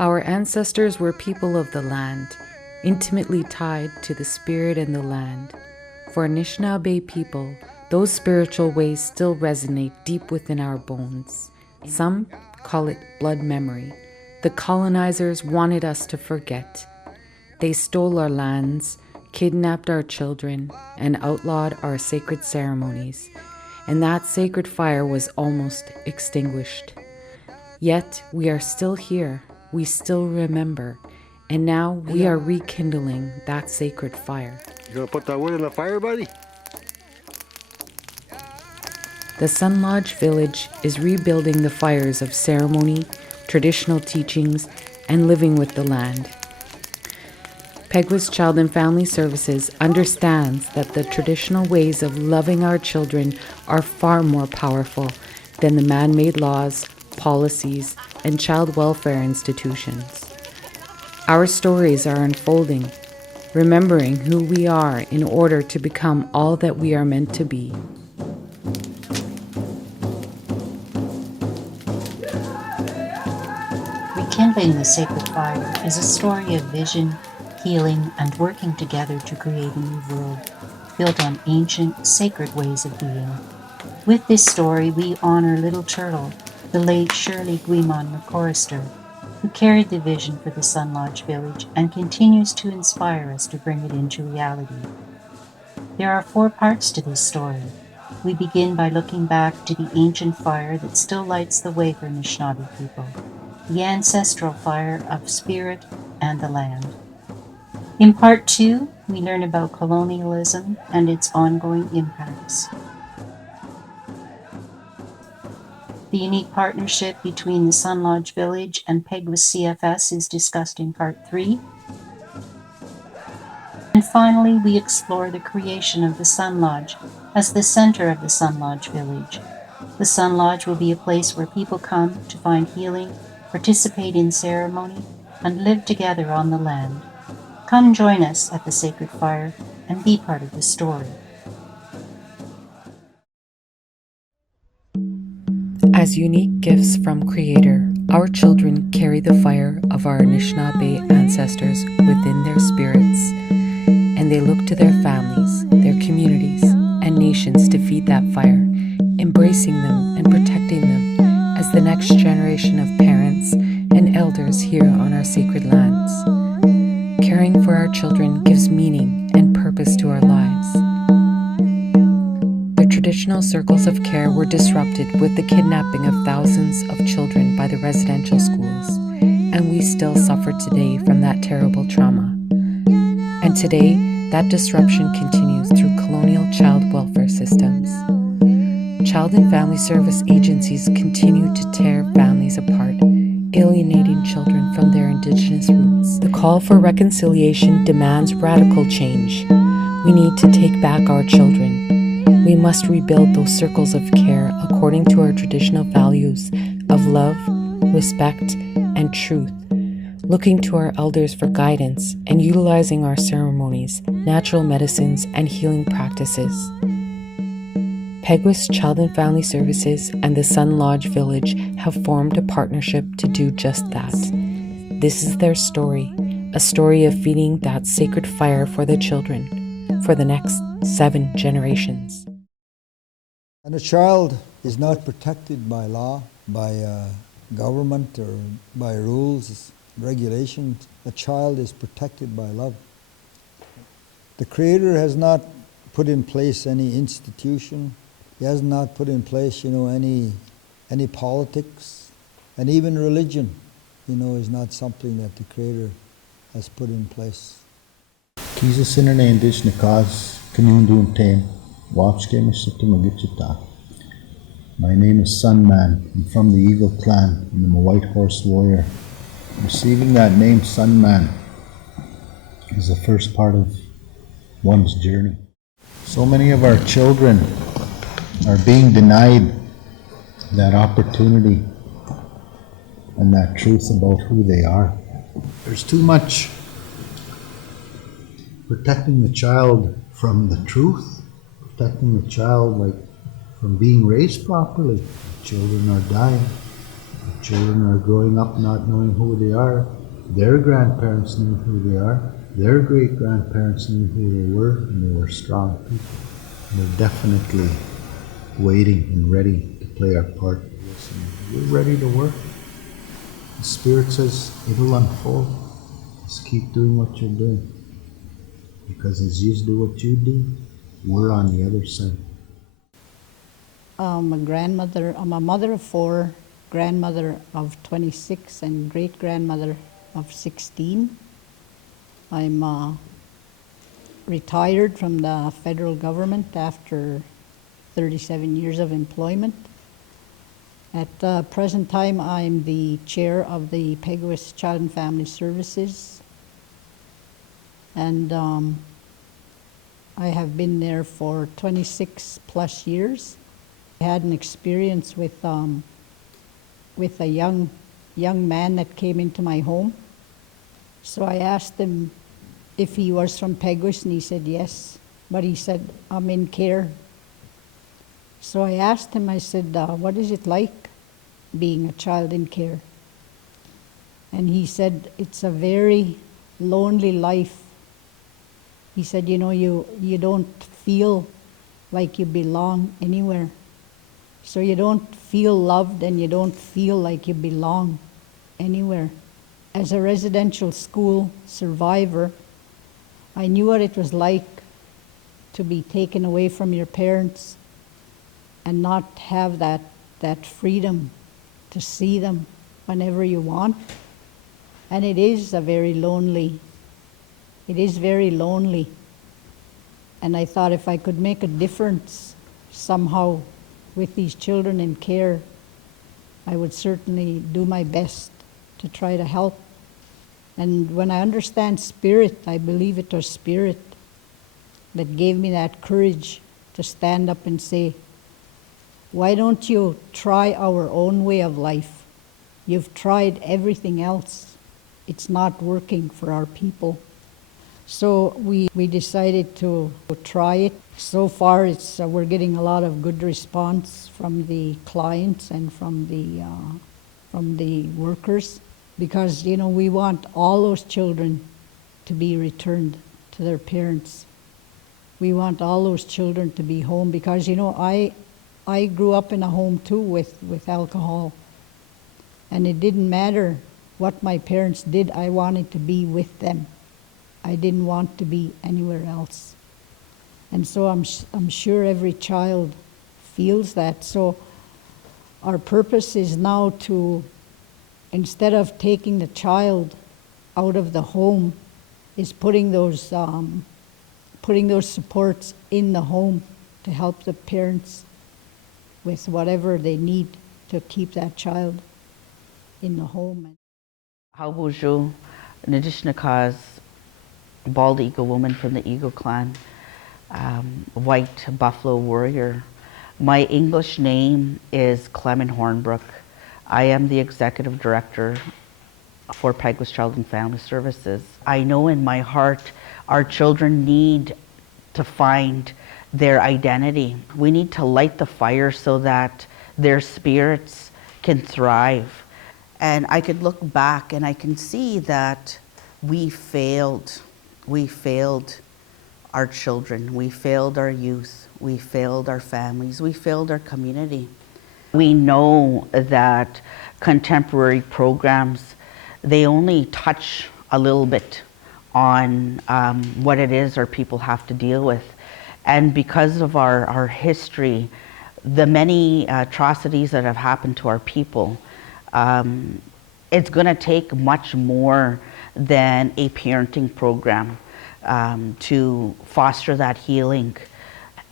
Our ancestors were people of the land, intimately tied to the spirit and the land. For Anishinaabe people, those spiritual ways still resonate deep within our bones. Some call it blood memory. The colonizers wanted us to forget. They stole our lands, kidnapped our children, and outlawed our sacred ceremonies, and that sacred fire was almost extinguished. Yet we are still here, we still remember, and now we are rekindling that sacred fire. You gonna put that wood in the fire, buddy? The Sun Lodge village is rebuilding the fires of ceremony, traditional teachings, and living with the land. Peguis Child and Family Services understands that the traditional ways of loving our children are far more powerful than the man-made laws, policies, and child welfare institutions. Our stories are unfolding, remembering who we are in order to become all that we are meant to be. Rekindling the Sacred Fire is a story of vision, healing, and working together to create a new world built on ancient, sacred ways of being. With this story, we honor Little Turtle, the late Shirley Guimon McCorrister, who carried the vision for the Sun Lodge village and continues to inspire us to bring it into reality. There are 4 parts to this story. We begin by looking back to the ancient fire that still lights the way for Anishinaabe people, the ancestral fire of spirit and the land. In part 2, we learn about colonialism and its ongoing impacts. The unique partnership between the Sun Lodge Village and Peguis CFS is discussed in part 3. And finally, we explore the creation of the Sun Lodge as the center of the Sun Lodge Village. The Sun Lodge will be a place where people come to find healing, participate in ceremony, and live together on the land. Come join us at the Sacred Fire and be part of the story. As unique gifts from Creator, our children carry the fire of our Anishinaabe ancestors within their spirits, and they look to their families, their communities, and nations to feed that fire, embracing them and protecting them as the next generation of parents and elders here on our sacred lands. Caring for our children gives meaning and purpose to our lives. The traditional circles of care were disrupted with the kidnapping of thousands of children by the residential schools, and we still suffer today from that terrible trauma. And today, that disruption continues through colonial child welfare systems. Child and family service agencies continue to tear families apart, alienating children from their Indigenous roots. The call for reconciliation demands radical change. We need to take back our children. We must rebuild those circles of care according to our traditional values of love, respect, and truth, looking to our elders for guidance and utilizing our ceremonies, natural medicines, and healing practices. Peguis Child and Family Services and the Sun Lodge Village have formed a partnership to do just that. This is their story, a story of feeding that sacred fire for the children, for the next 7 generations. And a child is not protected by law, by government, or by rules, regulations. A child is protected by love. The Creator has not put in place any institution. He has not put in place, any politics, and even religion, is not something that the Creator has put in place. Kisa sinana indish nikas kanundun tame watch game magichita. My name is Sunman. I'm from the Eagle clan and I'm a white horse warrior. Receiving that name Sunman is the first part of one's journey. So many of our children are being denied that opportunity and that truth about who they are. There's too much protecting the child from the truth, protecting the child like from being raised properly. Children are dying. Children are growing up not knowing who they are. Their grandparents knew who they are. Their great-grandparents knew who they were, and they were strong people. We're definitely waiting and ready to play our part. We're ready to work. The Spirit says it'll unfold. Just keep doing what you're doing. Because as you do what you do, we're on the other side. I'm a mother of 4, grandmother of 26, and great-grandmother of 16. I'm retired from the federal government after 37 years of employment. At the present time, I'm the chair of the Peguis Child and Family Services, and I have been there for 26 plus years. I had an experience with a young man that came into my home. So I asked him if he was from Peguis, and he said yes, but he said, I'm in care. So I asked him, I said, what is it like being a child in care? And he said, it's a very lonely life. He said, you know, you don't feel like you belong anywhere. So you don't feel loved and you don't feel like you belong anywhere. As a residential school survivor, I knew what it was like to be taken away from your parents and not have that freedom to see them whenever you want. And it is very lonely. And I thought if I could make a difference somehow with these children in care, I would certainly do my best to try to help. And when I understand Spirit, I believe it was Spirit that gave me that courage to stand up and say, why don't you try our own way of life? You've tried everything else. It's not working for our people. So we decided to try it. So far, we're getting a lot of good response from the clients and from the workers, because you know we want all those children to be returned to their parents. We want all those children to be home, because you know I grew up in a home too with alcohol, and it didn't matter what my parents did. I wanted to be with them. I didn't want to be anywhere else. And so I'm sure every child feels that. So our purpose is now to, instead of taking the child out of the home, is putting those supports in the home to help the parents with whatever they need to keep that child in the home. Haubuju, Nidishnakas, bald eagle woman from the Eagle clan, white buffalo warrior. My English name is Clement Hornbrook. I am the executive director for Peguis Child and Family Services. I know in my heart our children need to find their identity. We need to light the fire so that their spirits can thrive. And I could look back and I can see that we failed. We failed our children, we failed our youth, we failed our families, we failed our community. We know that contemporary programs, they only touch a little bit on what it is our people have to deal with. And because of our history, the many atrocities that have happened to our people, it's going to take much more than a parenting program to foster that healing.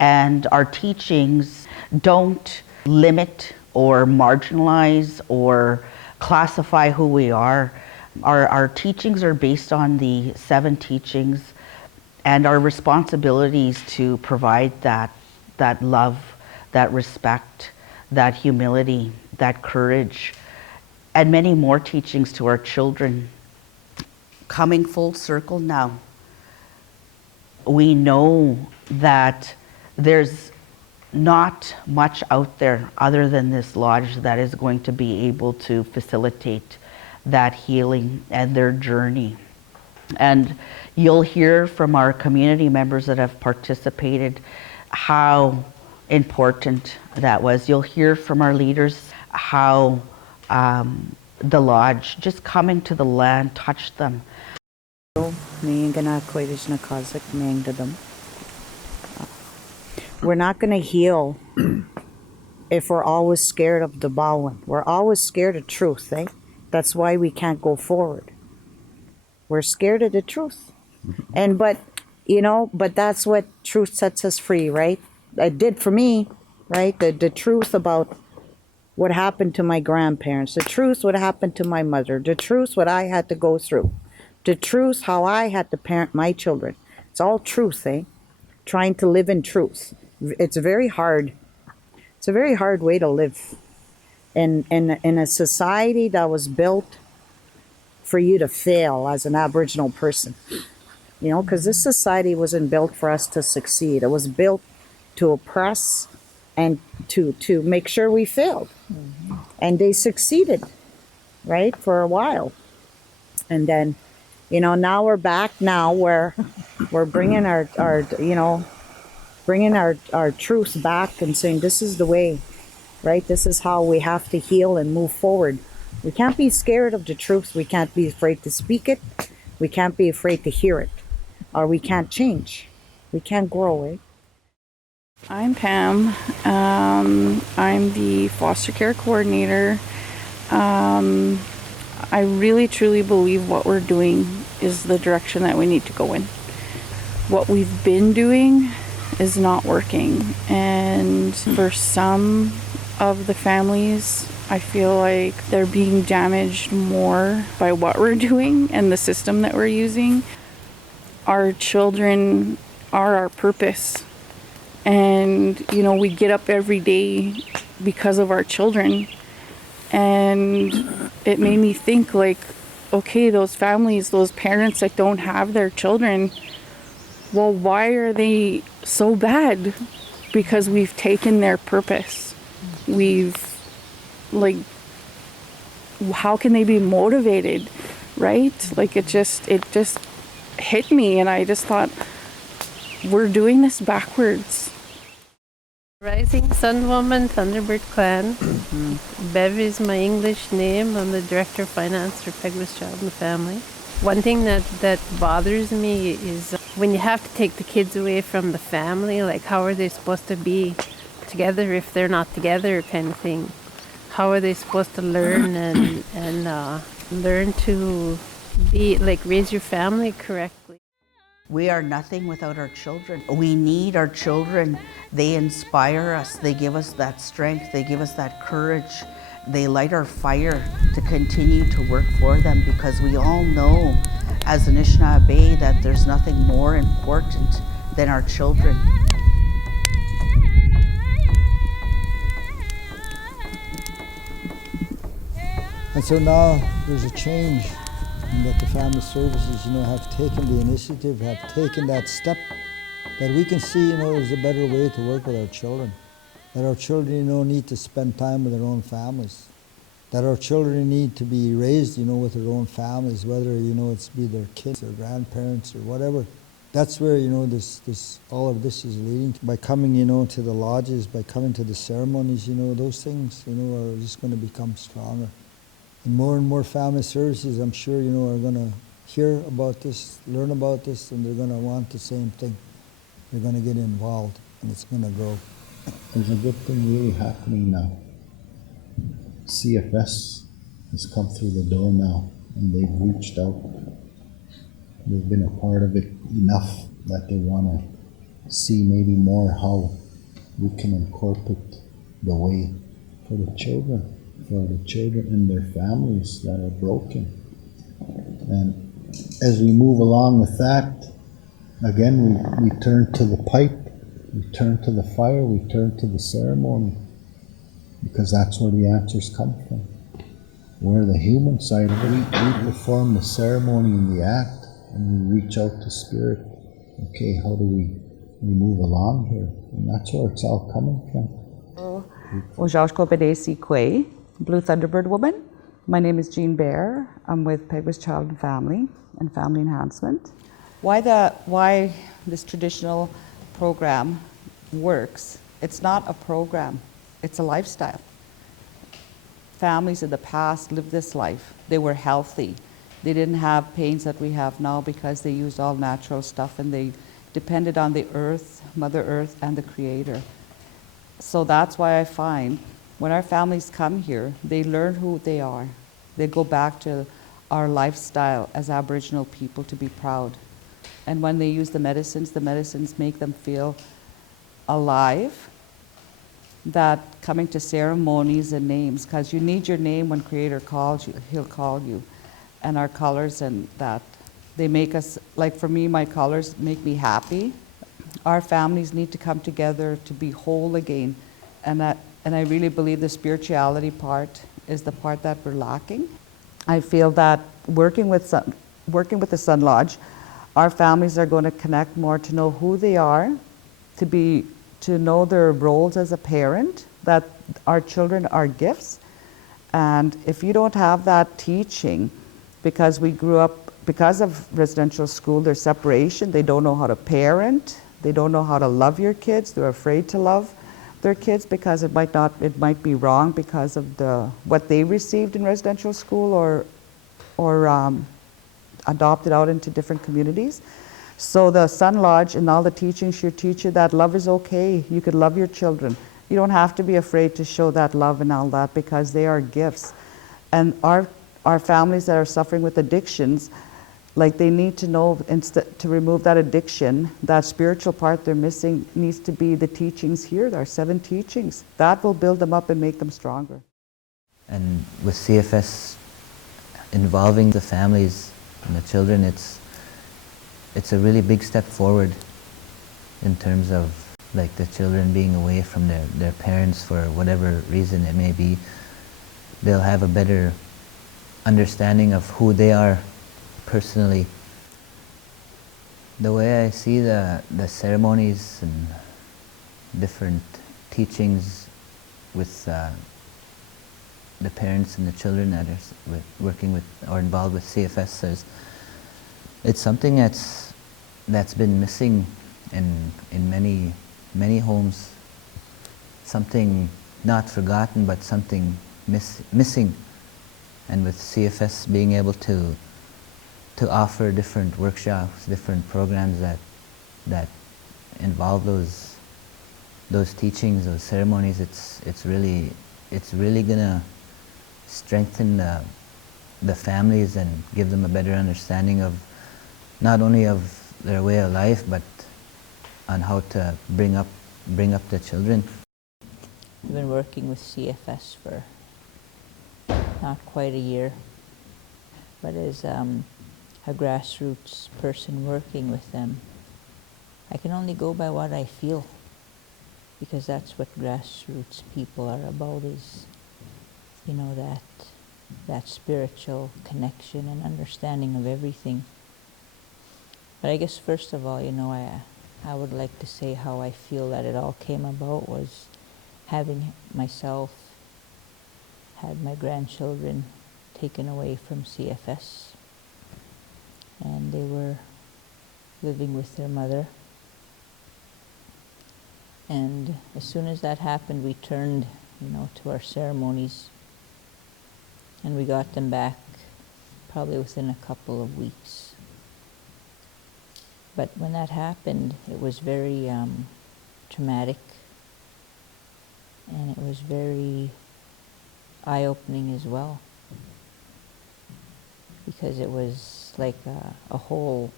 And our teachings don't limit or marginalize or classify who we are. Our teachings are based on the 7 teachings, and our responsibilities to provide that love, that respect, that humility, that courage, and many more teachings to our children. Coming full circle now, we know that there's not much out there other than this lodge that is going to be able to facilitate that healing and their journey. And you'll hear from our community members that have participated how important that was. You'll hear from our leaders how the lodge, just coming to the land, touched them. We're not going to heal if we're always scared of the bowing. We're always scared of truth, eh? That's why we can't go forward. We're scared of the truth. But that's what truth sets us free, right? It did for me, right? The truth about what happened to my grandparents, the truth what happened to my mother, the truth what I had to go through, the truth how I had to parent my children. It's all truth, eh? Trying to live in truth. It's very hard. It's a very hard way to live in a society that was built for you to fail as an Aboriginal person. Because this society wasn't built for us to succeed. It was built to oppress and to make sure we failed. And they succeeded, right, for a while. And then, now we're back now where we're bringing our truth back and saying this is the way, right? This is how we have to heal and move forward. We can't be scared of the truth. We can't be afraid to speak it. We can't be afraid to hear it. Or we can't change. We can't grow, eh? I'm Pam. I'm the foster care coordinator. I really truly believe what we're doing is the direction that we need to go in. What we've been doing is not working, and for some of the families, I feel like they're being damaged more by what we're doing and the system that we're using. Our children are our purpose, and we get up every day because of our children. And it made me think, like, okay, those families, those parents that don't have their children, well, why are they so bad? Because we've taken their purpose. How can they be motivated, right? Like, it just hit me, and I just thought, we're doing this backwards. Rising Sun Woman, Thunderbird Clan. Bev is my English name. I'm the Director of Finance for Peguis Child and Family. One thing that bothers me is when you have to take the kids away from the family, like how are they supposed to be together if they're not together, kind of thing. How are they supposed to learn and learn to be, like, raise your family correctly? We are nothing without our children. We need our children. They inspire us. They give us that strength. They give us that courage. They light our fire to continue to work for them, because we all know as Anishinaabe that there's nothing more important than our children. And so now there's a change in that the family services, have taken the initiative, have taken that step, that we can see, there's a better way to work with our children. That our children, need to spend time with their own families. That our children need to be raised, with their own families, whether, it's be their kids or grandparents or whatever. That's where, this all of this is leading to. By coming, to the lodges, by coming to the ceremonies, those things, are just going to become stronger. And more family services, I'm sure, are going to hear about this, learn about this, and they're going to want the same thing. They're going to get involved, and it's going to grow. There's a good thing really happening now. CFS has come through the door now, and they've reached out. They've been a part of it enough that they want to see maybe more how we can incorporate the way for the children and their families that are broken. And as we move along with that, again, we turn to the pipe, we turn to the fire, we turn to the ceremony, because that's where the answers come from. We're the human side of it. We perform the ceremony and the act, and we reach out to spirit okay, how do we move along here? And that's where it's all coming from. Ojashko Bedesi Kwe, Blue Thunderbird Woman. My name is Jean Bear. I'm with Peguis Child and Family Enhancement. Why this traditional program works? It's not a program, it's a lifestyle. Families in the past lived this life. They were healthy. They didn't have pains that we have now because they used all natural stuff and they depended on the earth, Mother Earth, and the Creator. So that's why I find when our families come here, they learn who they are. They go back to our lifestyle as Aboriginal people to be proud. And when they use the medicines make them feel alive. That coming to ceremonies and names, because you need your name when Creator calls you, He'll call you. And our colors and that, they make us, like for me, my colors make me happy. Our families need to come together to be whole again. And I really believe the spirituality part is the part that we're lacking. I feel that working with the Sun Lodge, our families are going to connect more to know who they are, to know their roles as a parent, that our children are gifts. And if you don't have that teaching, because we grew up, because of residential school, there's separation, they don't know how to parent, they don't know how to love your kids, they're afraid to love their kids because it might be wrong because of what they received in residential school or adopted out into different communities. So the Sun Lodge and all the teachings should teach you that love is okay. You could love your children. You don't have to be afraid to show that love and all that because they are gifts. And our families that are suffering with addictions, like they need to know to remove that addiction, that spiritual part they're missing needs to be the teachings here. There are 7 teachings. That will build them up and make them stronger. And with CFS involving the families and the children, it's a really big step forward in terms of like the children being away from their parents for whatever reason it may be. They'll have a better understanding of who they are personally. The way I see the ceremonies and different teachings with the parents and the children that are working with or involved with CFS, it's something that's been missing in many homes. Something not forgotten, but something missing. And with CFS being able to offer different workshops, different programs that involve those teachings, those ceremonies, it's really gonna strengthen the families and give them a better understanding of not only of their way of life, but on how to bring up the children. I've been working with CFS for not quite a year, but as a grassroots person working with them, I can only go by what I feel, because that's what grassroots people are about, is, you know, that spiritual connection and understanding of everything. But I guess first of all, you know, I would like to say how I feel that it all came about was having myself had my grandchildren taken away from CFS, and they were living with their mother. And as soon as that happened, we turned, you know, to our ceremonies, and we got them back probably within a couple of weeks. But when that happened, it was very traumatic, and it was very eye-opening as well, because it was like a whole,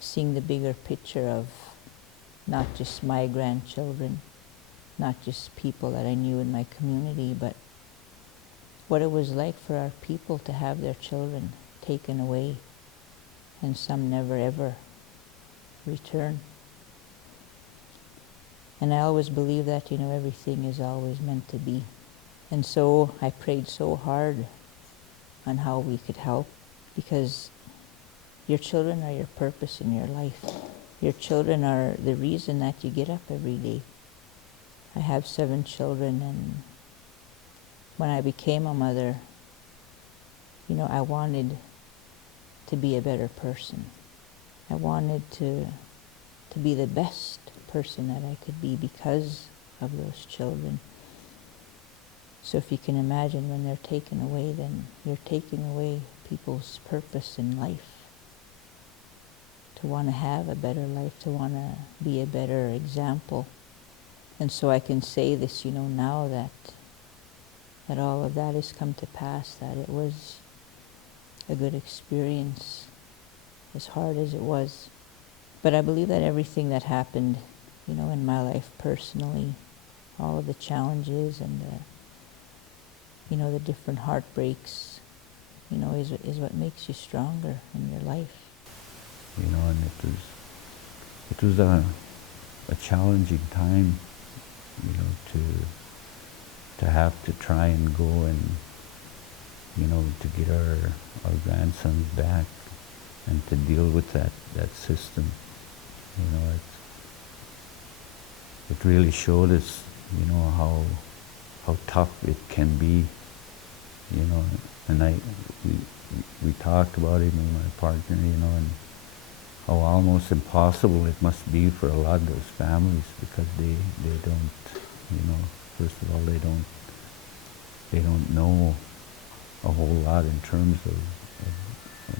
seeing the bigger picture of not just my grandchildren, not just people that I knew in my community, but what it was like for our people to have their children taken away, and some never ever return. And I always believe that, you know, everything is always meant to be. And so I prayed so hard on how we could help, because Your children are your purpose in your life. Your children are the reason that you get up every day. I have 7 children, and when I became a mother, I wanted to be a better person. I wanted to be the best person that I could be because of those children. So if you can imagine, when they're taken away, then you're taking away people's purpose in life. To want to have a better life, to want to be a better example. And so I can say this, now that all of that has come to pass, that it was a good experience, as hard as it was. But I believe that everything that happened, in my life personally, all of the challenges and the different heartbreaks, is what makes you stronger in your life. And it was a challenging time, to have to try and go and, to get our grandsons back and to deal with that system. It really showed us, how tough it can be, and we talked about it with my partner, and how almost impossible it must be for a lot of those families, because they don't, first of all, they don't know a whole lot in terms of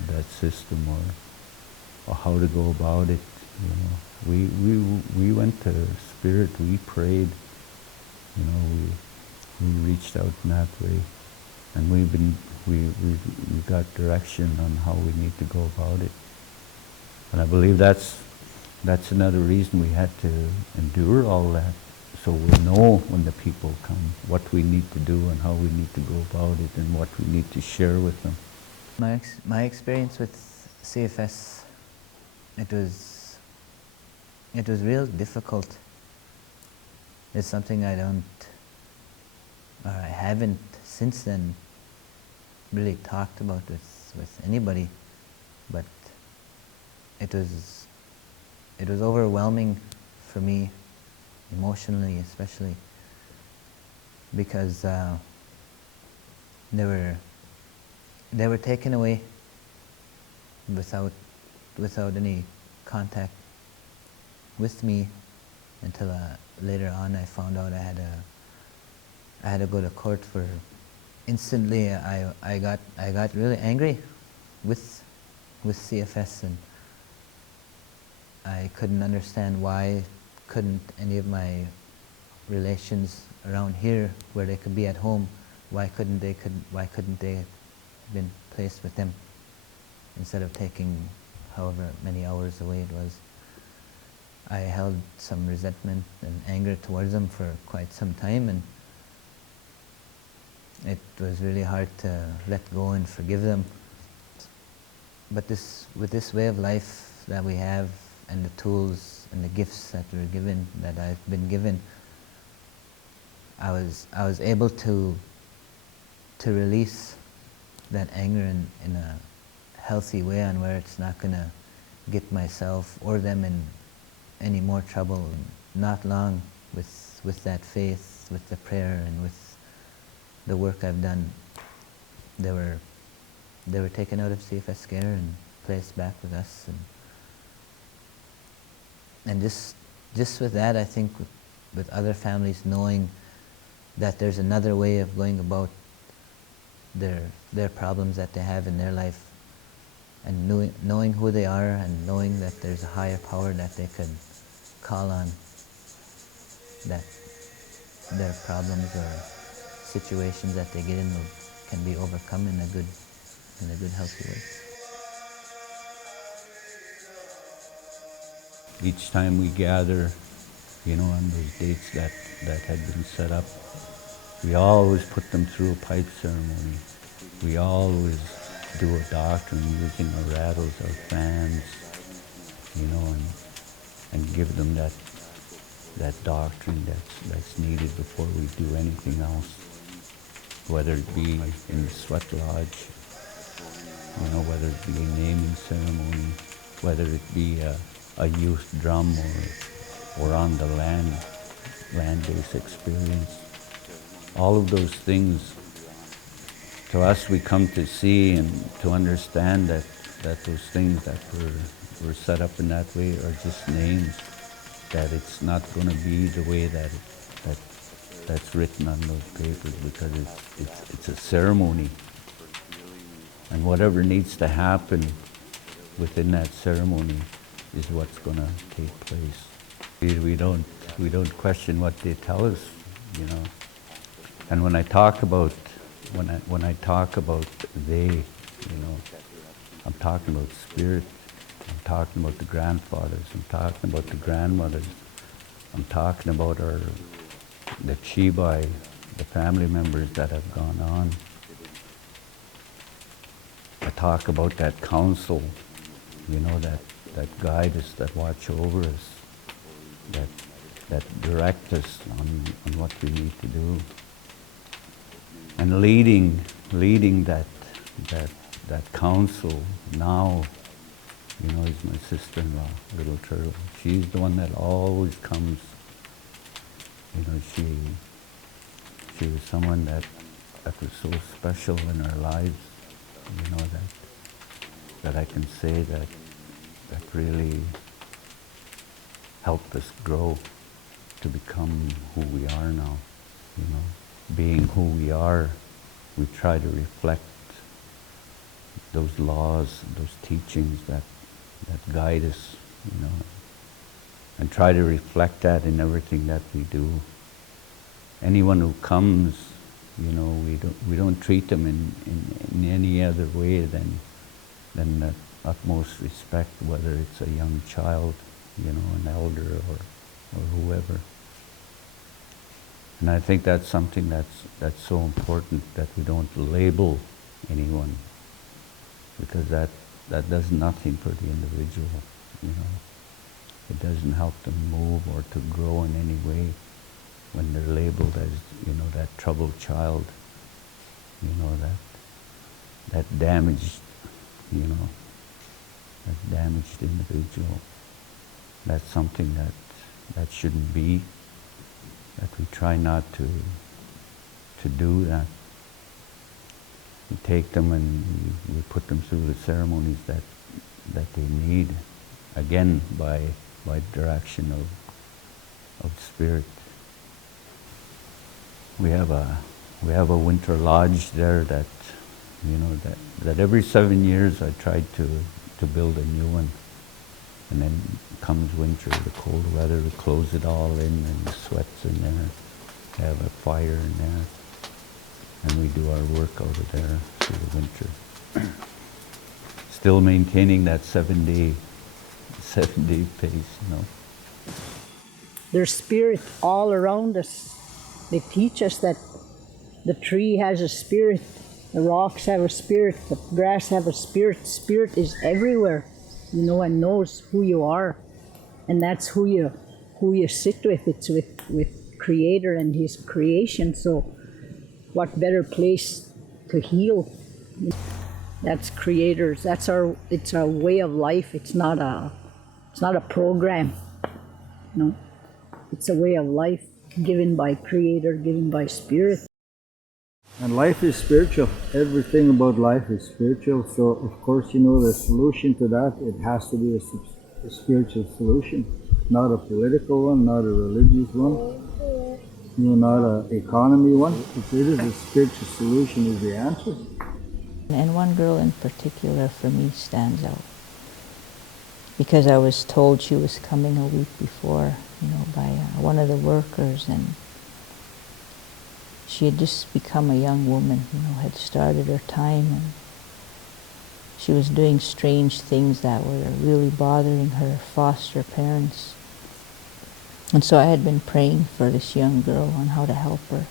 that system or how to go about it. We went to Spirit, we prayed, we reached out in that way, and we got direction on how we need to go about it. And I believe that's another reason we had to endure all that, so we know when the people come what we need to do and how we need to go about it and what we need to share with them. My experience with CFS, it was real difficult. It's something I haven't since then really talked about with anybody, but it was overwhelming for me, emotionally especially, because they were taken away without any contact with me until later on I found out I had to go to court for. Instantly I got really angry with CFS, and I couldn't understand why couldn't any of my relations around here, where they could be at home, why couldn't they have been placed with them instead of taking however many hours away it was. I held some resentment and anger towards them for quite some time, and it was really hard to let go and forgive them. But with this way of life that we have, and the tools and the gifts that we're given, that I've been given, I was able to release that anger in a healthy way, on where it's not going to get myself or them in any more trouble. Not long with that faith, with the prayer, and with the work I've done, they were taken out of CFS care and placed back with us, and just with that, I think with other families, knowing that there's another way of going about their problems that they have in their life, and knowing who they are, and knowing that there's a higher power that they could call on, that their problems or situations that they get in can be overcome in a good, healthy way. Each time we gather, on those dates that had been set up, we always put them through a pipe ceremony. We always do a doctrine using our rattles, our fans, and give them that doctrine that's needed before we do anything else, whether it be in the sweat lodge you know, whether it be a naming ceremony, whether it be a youth drum or on the land-based experience. All of those things, to us, we come to see and to understand that those things that were set up in that way are just names, that it's not going to be the way that's written on those papers, because it's a ceremony. And whatever needs to happen within that ceremony is what's going to take place. We don't question what they tell us, you know. And when I talk about they, you know, I'm talking about spirit. I'm talking about the grandfathers. I'm talking about the grandmothers. I'm talking about the Chibai, the family members that have gone on. I talk about that council, you know, that guide us, that watch over us, that direct us on what we need to do. And leading that council now, you know, is my sister-in-law, Little Turtle. She's the one that always comes. You know, she was someone that was so special in our lives, you know, that I can say that really helped us grow to become who we are now, you know. Being who we are, we try to reflect those laws, those teachings that guide us, you know, and try to reflect that in everything that we do. Anyone who comes, you know, we don't treat them in any other way than the utmost respect, whether it's a young child, you know, an elder or whoever. And I think that's something that's so important, that we don't label anyone, because that does nothing for the individual, you know. It doesn't help them move or to grow in any way when they're labeled as, you know, that troubled child, you know, that damaged, you know, that damaged individual. That's something that shouldn't be. That we try not to do that. We take them and we put them through the ceremonies that they need, again by direction of spirit. We have a winter lodge there that, you know, that every 7 years I tried to build a new one. And then comes winter, the cold weather, we close it all in, and the sweat's in there, have a fire in there, and we do our work over there through the winter. Still maintaining that 7-day pace, you know. There's spirit all around us. They teach us that the tree has a spirit, the rocks have a spirit, the grass have a spirit. Spirit is everywhere, you know, and knows who you are. And that's who you sit with. It's with Creator and His creation. So what better place to heal? That's Creator's. It's our way of life. It's not a program. You know? It's a way of life given by Creator, given by Spirit. And life is spiritual. Everything about life is spiritual. So of course, you know, the solution to that, it has to be a spiritual solution, not a political one, not a religious one, you know, not an economy one. It is a spiritual solution is the answer. And one girl in particular for me stands out, because I was told she was coming a week before, you know, by one of the workers, and she had just become a young woman, you know, had started her time, and she was doing strange things that were really bothering her foster parents. And so I had been praying for this young girl on how to help her.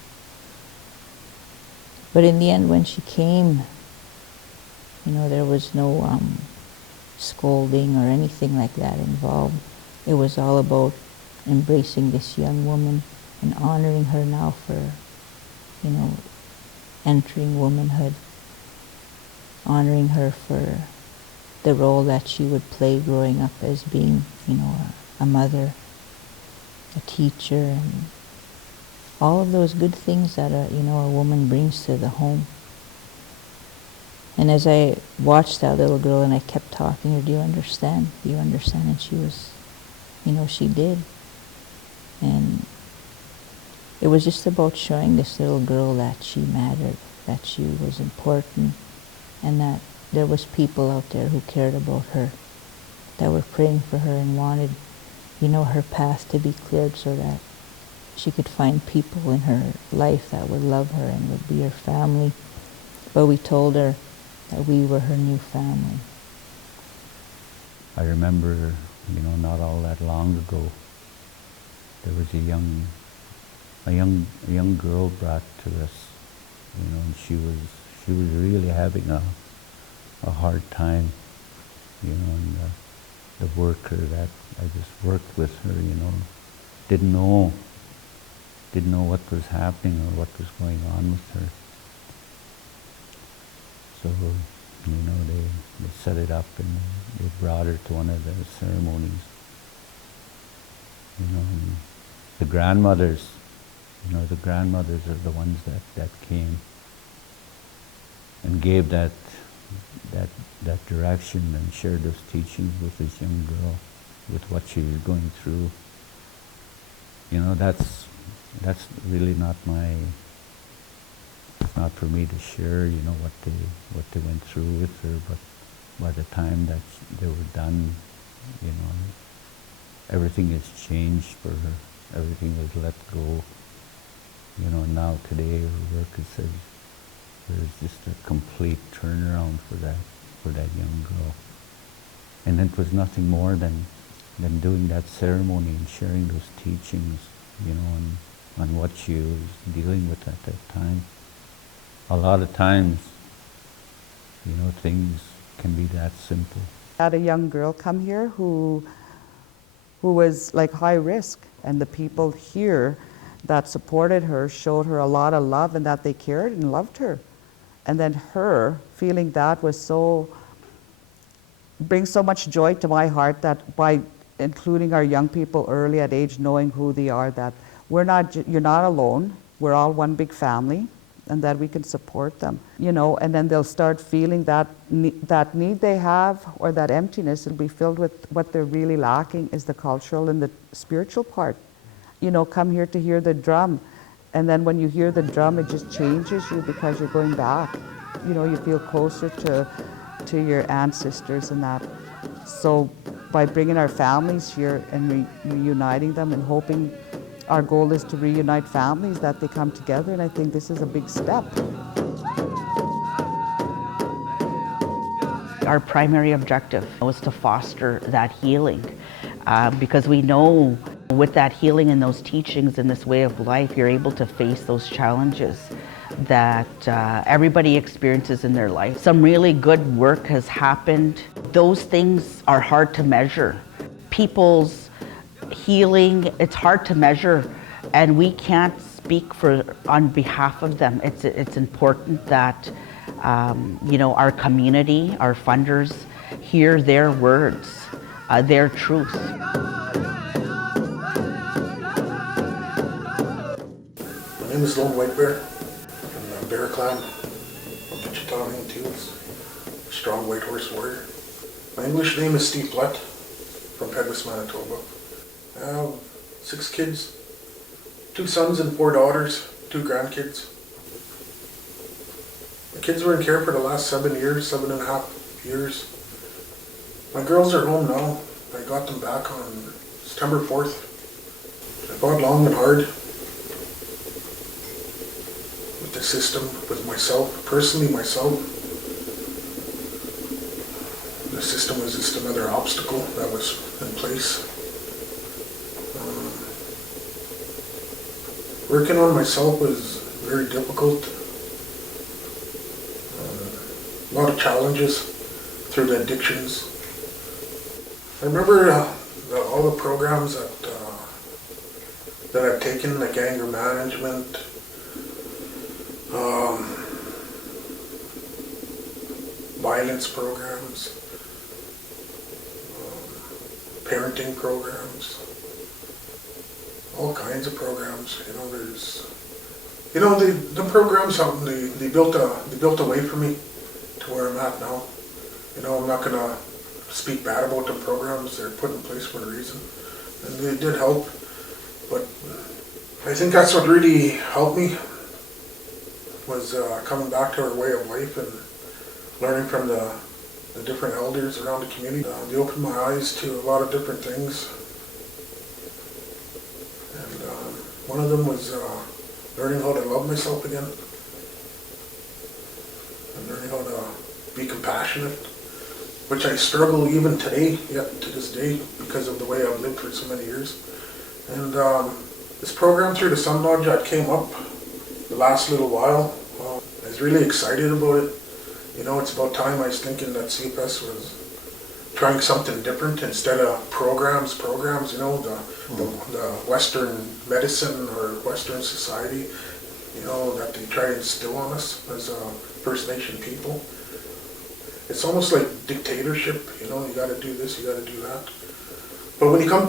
But in the end, when she came, you know, there was no scolding or anything like that involved. It was all about embracing this young woman and honoring her now for, you know, entering womanhood. honoring her for the role that she would play growing up as being, a mother, a teacher, and all of those good things that a woman brings to the home. And as I watched that little girl and I kept talking to her, do you understand? Do you understand? And she was, she did. And it was just about showing this little girl that she mattered, that she was important, and that there was people out there who cared about her, that were praying for her and wanted, her path to be cleared so that she could find people in her life that would love her and would be her family. But we told her that we were her new family. I remember, not all that long ago, there was a young girl brought to us, and she was really having a hard time, and the worker that I just worked with her, didn't know what was happening or what was going on with her. So, they set it up and they brought her to one of the ceremonies. And the grandmothers, the grandmothers are the ones that came and gave that direction and shared those teachings with this young girl, with what she was going through. That's really not for me to share, what they went through with her, but by the time that they were done, everything has changed for her. Everything was let go. Now today her work is there's just a complete turnaround for that young girl. And it was nothing more than doing that ceremony and sharing those teachings, on what she was dealing with at that time. A lot of times, things can be that simple. I had a young girl come here who was like high risk, and the people here that supported her showed her a lot of love and that they cared and loved her. And then her feeling that was brings so much joy to my heart, that by including our young people early at age, knowing who they are, that you're not alone, we're all one big family, and that we can support them, and then they'll start feeling that need they have, or that emptiness will be filled with what they're really lacking is the cultural and the spiritual part. Come here to hear the drum, and then when you hear the drum, it just changes you because you're going back. You feel closer to your ancestors and that. So by bringing our families here and reuniting them and hoping, our goal is to reunite families, that they come together, and I think this is a big step. Our primary objective was to foster that healing, because we know with that healing and those teachings and this way of life, you're able to face those challenges that everybody experiences in their life. Some really good work has happened. Those things are hard to measure. People's healing, it's hard to measure, and we can't speak on behalf of them. It's important that our community, our funders, hear their words, their truth. My name is Lone White Bear from the Bear Clan from Wichita, Manitoba, strong white horse warrior. My English name is Steve Plutt from Peguis, Manitoba. I have 6 kids, 2 sons and 4 daughters, 2 grandkids. The kids were in care for the last 7.5 years. My girls are home now. I got them back on September 4th. I fought long and hard with the system, with myself, personally myself. The system was just another obstacle that was in place. Working on myself was very difficult. A lot of challenges through the addictions. I remember all the programs that I've taken, like anger management, violence programs, parenting programs, all kinds of programs. The programs helped. They built a way for me to where I'm at now. I'm not gonna speak bad about the programs. They're put in place for a reason, and they did help. But I think that's what really helped me was coming back to our way of life and learning from the different elders around the community. They opened my eyes to a lot of different things, and one of them was learning how to love myself again and learning how to be compassionate, which I struggle even today, yet to this day, because of the way I've lived for so many years. And this program through the Sun Lodge that came up the last little while, I was really excited about it. It's about time. I was thinking that CFS was trying something different instead of programs, the Western medicine or Western society, that they try to instill on us as First Nation people. It's almost like dictatorship, you gotta do this, you gotta do that. But when you come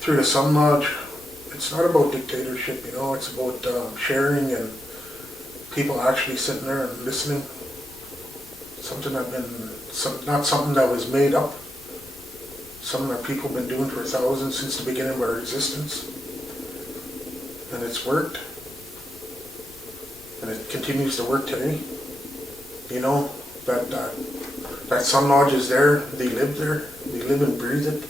through the Sun Lodge, it's not about dictatorship, it's about sharing and people actually sitting there and listening. Not something that was made up. Something that people have been doing for thousands since the beginning of our existence. And it's worked. And it continues to work today. That Sun Lodge is there. They live there. They live and breathe it.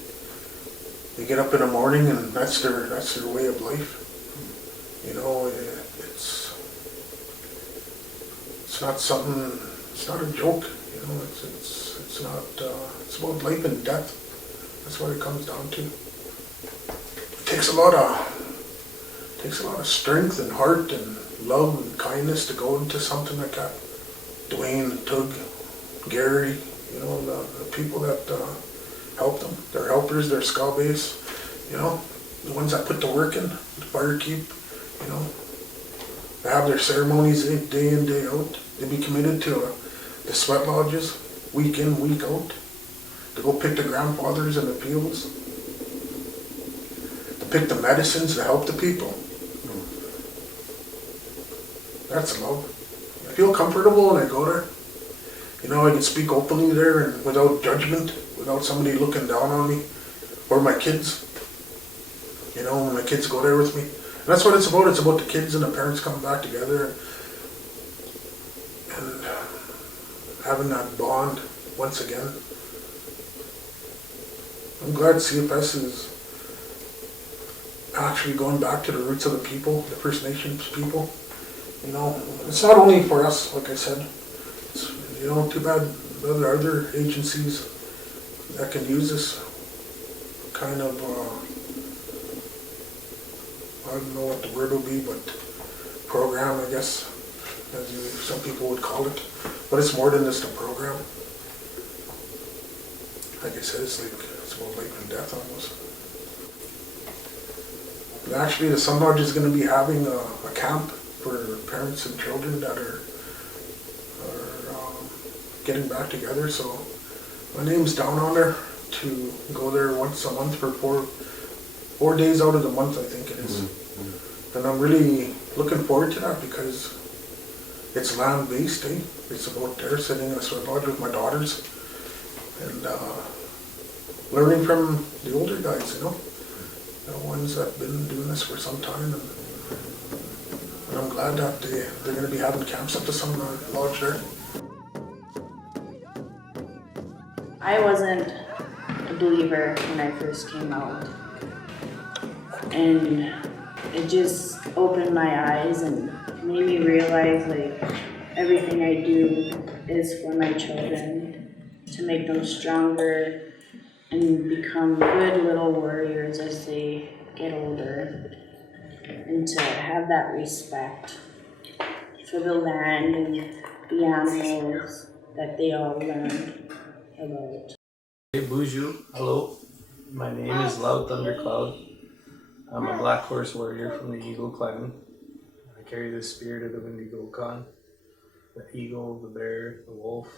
They get up in the morning and that's their way of life. It's not something. It's not a joke. It's not. It's about life and death. That's what it comes down to. It takes a lot of strength and heart and love and kindness to go into something like that. Dwayne, Tug, Gary, the people that help them. They're helpers, they're skull base, the ones that put the work in, the fire keep, They have their ceremonies day in, day out. They be committed to the sweat lodges, week in, week out. To go pick the grandfathers in the fields. To pick the medicines to help the people. That's love. I feel comfortable when I go there. I can speak openly there and without judgment, without somebody looking down on me. Or my kids. When my kids go there with me. And that's what it's about. It's about the kids and the parents coming back together and having that bond once again. I'm glad CFS is actually going back to the roots of the people, the First Nations people. It's not only for us, like I said. It's, too bad other agencies that can use this kind of, I don't know what the word would be, but program, I guess, as some people would call it. But it's more than just a program. Like I said, it's about life and death almost. And actually, the Sun Lodge is going to be having a camp for parents and children that are getting back together. So my name's down on there to go there once a month for four days out of the month, I think it is. Mm-hmm. And I'm really looking forward to that because it's land-based. It's about there sitting in a sweat lodge with my daughters and learning from the older guys, the ones that have been doing this for some time. And I'm glad that they're going to be having camps at the Sun Lodge there. I wasn't a believer when I first came out, and it just opened my eyes and made me realize everything I do is for my children, to make them stronger and become good little warriors as they get older, and to have that respect for the land and the animals that they all learned about. Hey Buju, hello. My name is Loud Thundercloud. I'm a Black Horse warrior from the Eagle Clan. I carry the spirit of the Wendigo Khan. the eagle, the bear, the wolf.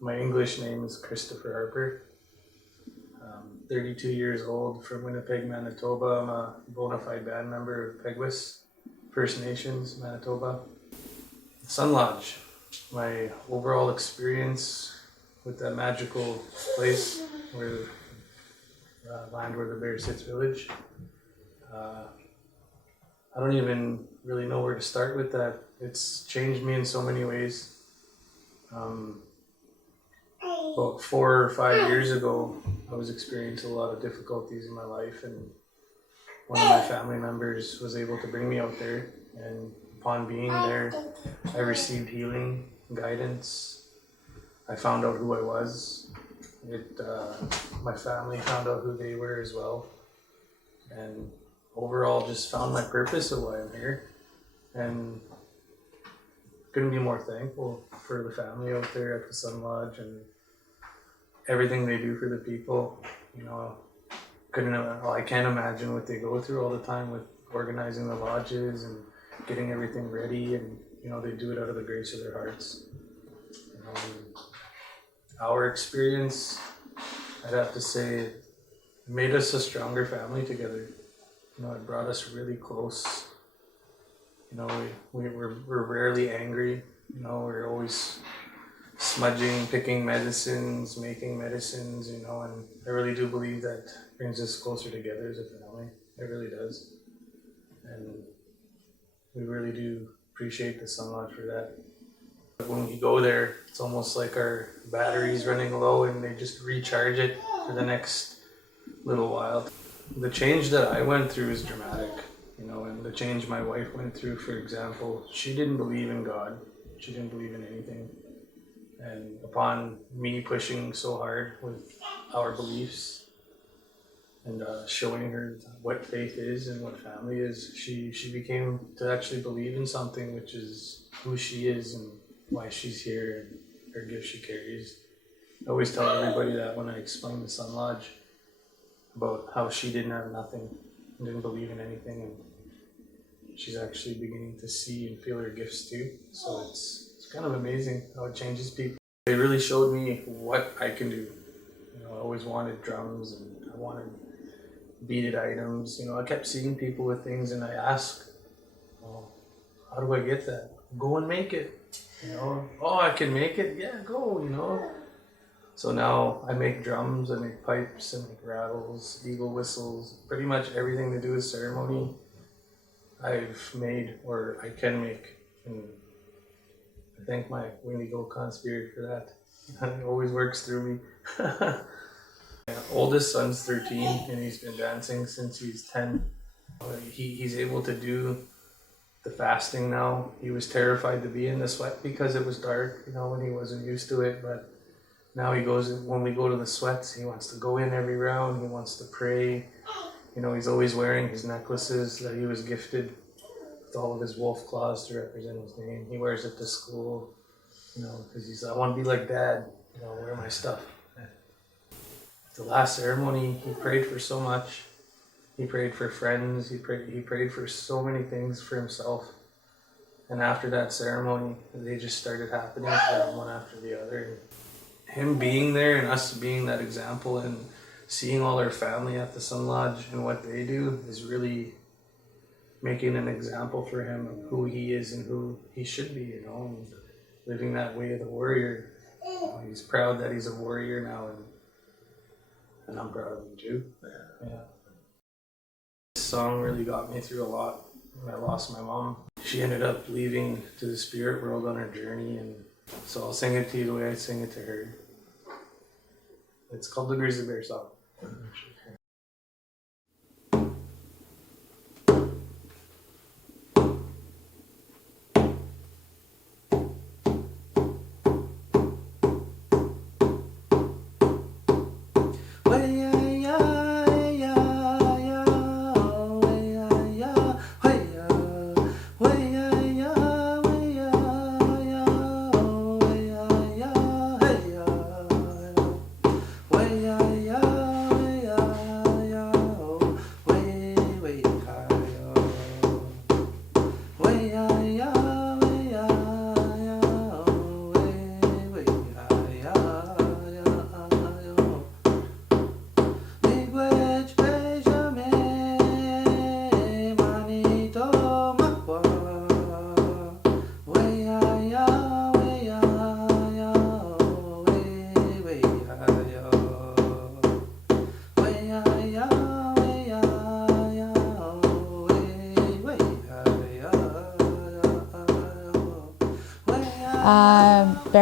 My English name is Christopher Harper. 32 years old, from Winnipeg, Manitoba. I'm a bona fide band member of Peguis First Nations, Manitoba. Sun Lodge, my overall experience with that magical place where land where the bear sits village. I don't even really know where to start with that. It's changed me in so many ways. About 4 or 5 years ago, I was experiencing a lot of difficulties in my life, and one of my family members was able to bring me out there, and upon being there, I received healing, guidance. I found out who I was. My family found out who they were as well, and overall just found my purpose of why I'm here, and couldn't be more thankful for the family out there at the Sun Lodge and everything they do for the people. You know, I can't imagine what they go through all the time with organizing the lodges and getting everything ready, and you know, they do it out of the grace of their hearts. Our experience, I'd have to say, it made us a stronger family together. You know, it brought us really close. You know, we're rarely angry. You know, we're always smudging, picking medicines, making medicines, you know, and I really do believe that brings us closer together as a family. It really does. And we really do appreciate the Sun Lodge for that. When we go there, it's almost like our battery's running low and they just recharge it for the next little while. The change that I went through is dramatic, you know, and the change my wife went through, for example, she didn't believe in God. She didn't believe in anything. And upon me pushing so hard with our beliefs and showing her what faith is and what family is, she became to actually believe in something, which is who she is and why she's here and her gift she carries. I always tell everybody that when I explain the Sun Lodge about how she didn't have nothing and didn't believe in anything, and she's actually beginning to see and feel her gifts too. So it's kind of amazing how it changes people. It really showed me what I can do. You know, I always wanted drums and I wanted beaded items. You know, I kept seeing people with things and I asked, well, how do I get that? Go and make it. You know, oh, I can make it? Yeah, go, you know. So now I make drums, I make pipes, I make rattles, eagle whistles, pretty much everything to do with ceremony I've made or I can make. And I thank my Windigo Con Spirit for that. It always works through me. My oldest son's 13 and he's been dancing since he's 10. He's able to do the fasting now. He was terrified to be in the sweat because it was dark, you know, when he wasn't used to it. But now he goes, when we go to the sweats, he wants to go in every round. He wants to pray. You know, he's always wearing his necklaces that he was gifted with all of his wolf claws to represent his name. He wears it to school, you know, because he's, I want to be like Dad, you know, wear my stuff. The last ceremony, he prayed for so much. He prayed for friends. He prayed for so many things for himself. And after that ceremony, they just started happening for him one after the other. And him being there and us being that example and seeing all our family at the Sun Lodge and what they do is really making an example for him of who he is and who he should be, you know, and living that way of the warrior. You know, he's proud that he's a warrior now, and I'm proud of him too. Yeah. This song really got me through a lot. When I lost my mom, she ended up leaving to the spirit world on her journey, and so I'll sing it to you the way I sing it to her. It's called the Grizzly Bear Song.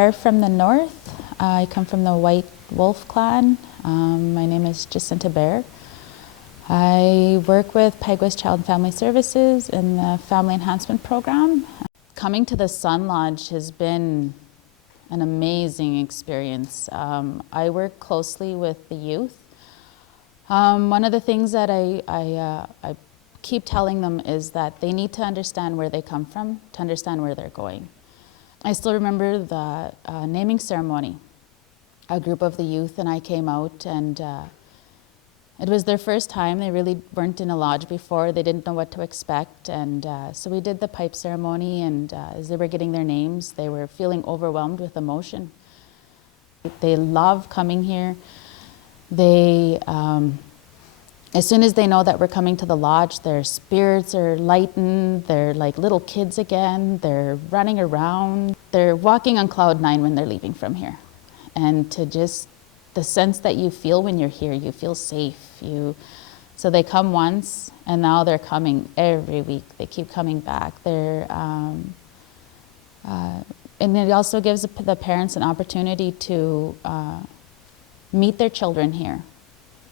are from the north. I come from the White Wolf clan. My name is Jacinta Bear. I work with Peguis Child and Family Services in the Family Enhancement Program. Coming to the Sun Lodge has been an amazing experience. I work closely with the youth. One of the things that I keep telling them is that they need to understand where they come from to understand where they're going. I still remember the naming ceremony. A group of the youth and I came out, and it was their first time. They really weren't in a lodge before. They didn't know what to expect, and so we did the pipe ceremony, and as they were getting their names, they were feeling overwhelmed with emotion. They love coming here. They, as soon as they know that we're coming to the lodge, their spirits are lightened. They're like little kids again. They're running around. They're walking on cloud 9 when they're leaving from here. And to just, the sense that you feel when you're here, you feel safe. So they come once, and now they're coming every week. They keep coming back. And it also gives the parents an opportunity to meet their children here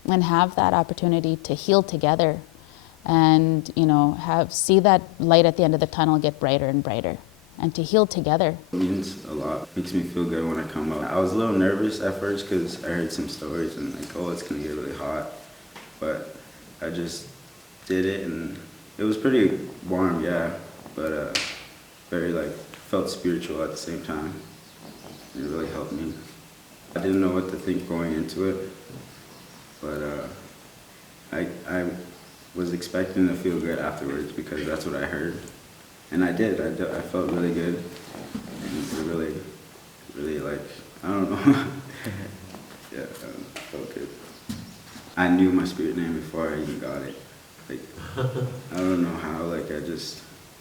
and have that opportunity to heal together, and see that light at the end of the tunnel get brighter and brighter, and to heal together. It means a lot. Makes me feel good when I come out. I was a little nervous at first because I heard some stories and like, oh, it's gonna get really hot, but I just did it, and it was pretty warm, yeah, but very felt spiritual at the same time. It really helped me. I didn't know what to think going into it, but I was expecting to feel good afterwards because that's what I heard. And I did. I felt really good. And really, I don't know. Yeah, felt good. I knew my spirit name before I even got it. I don't know how,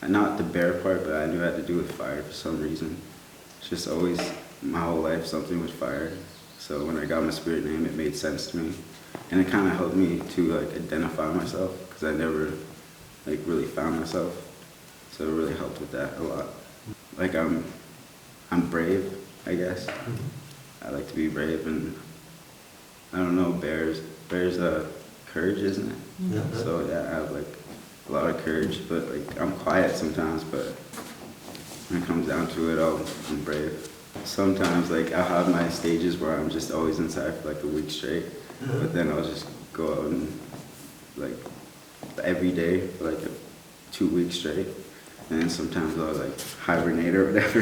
not the bear part, but I knew it had to do with fire for some reason. It's just always, my whole life, something with fire. So when I got my spirit name, it made sense to me. And it kind of helped me to identify myself, because I never really found myself. So it really helped with that a lot. I'm brave, I guess. I like to be brave, and I don't know, bears courage, isn't it? Yeah. So yeah, I have a lot of courage, but I'm quiet sometimes, but when it comes down to it, I'm brave. Sometimes I'll have my stages where I'm just always inside for a week straight, but then I'll just go out and every day for 2 weeks straight, and then sometimes I'll hibernate or whatever.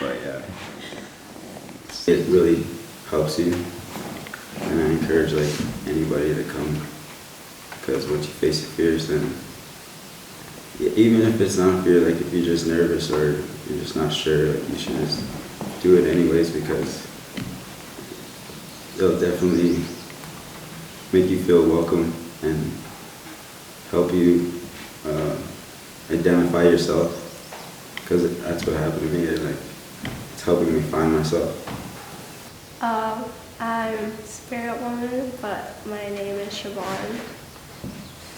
But yeah, it really helps you, and I encourage anybody to come, because once you face your fears, then even if it's not fear, if you're just nervous or you're just not sure, you should just do it anyways, because it'll definitely make you feel welcome and help you identify yourself, because that's what happened to me. It's helping me find myself. I'm Spirit Woman, but my name is Siobhan.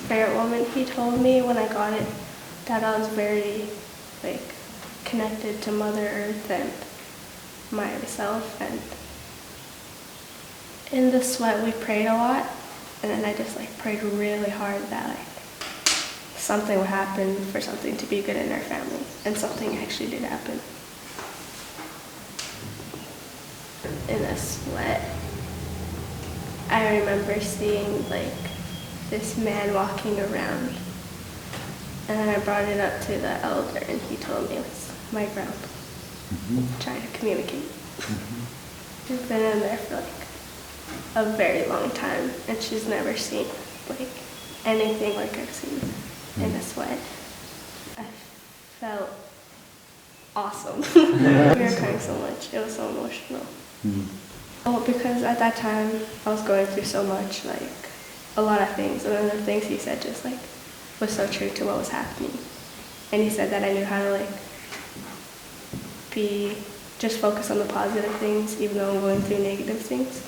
Spirit Woman, he told me when I got it that I was very connected to Mother Earth and myself, and in the sweat we prayed a lot, and then I just prayed really hard that something would happen for something to be good in our family, and something actually did happen. In the sweat, I remember seeing this man walking around, and then I brought it up to the elder, and he told me it was my grandpa trying to communicate. She's been in there for a very long time, and she's never seen anything like I've seen in a sweat. I felt awesome. We were crying so much. It was so emotional. Well, because at that time I was going through so much, a lot of things, and then the things he said just was so true to what was happening. And he said that I knew how to just focus on the positive things, even though I'm going through negative things.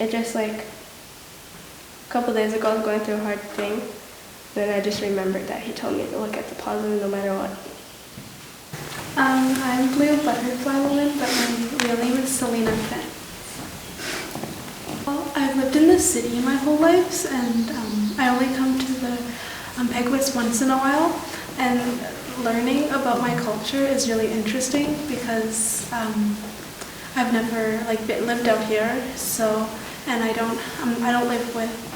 It just a couple days ago I was going through a hard thing, then I just remembered that he told me to look at the positive no matter what. I'm Blue Butterfly Woman, but my real name is Selena Fett. Well, I've lived in this city my whole life, and I only come to the Peguis once in a while. And learning about my culture is really interesting because I've never lived out here. So, and I don't live with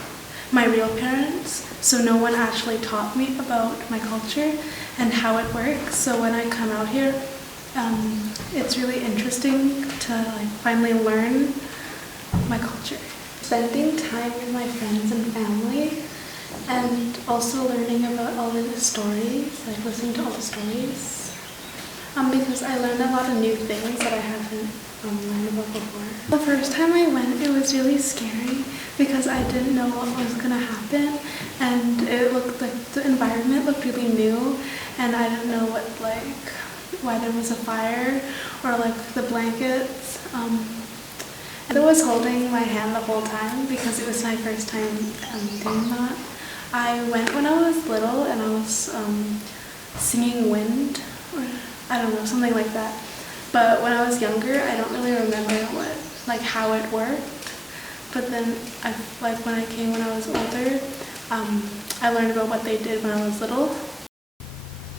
my real parents, so no one actually taught me about my culture and how it works. So when I come out here, it's really interesting to finally learn my culture. Spending time with my friends and family, and also learning about all of the stories, listening to all the stories, because I learned a lot of new things that I haven't learned about before. The first time I went, it was really scary because I didn't know what was going to happen, and it looked like the environment looked really new, and I didn't know why there was a fire or the blankets. I was holding my hand the whole time because it was my first time doing that. I went when I was little and I was singing wind, or I don't know, something like that. But when I was younger, I don't really remember how it worked. But then, when I came when I was older, I learned about what they did when I was little.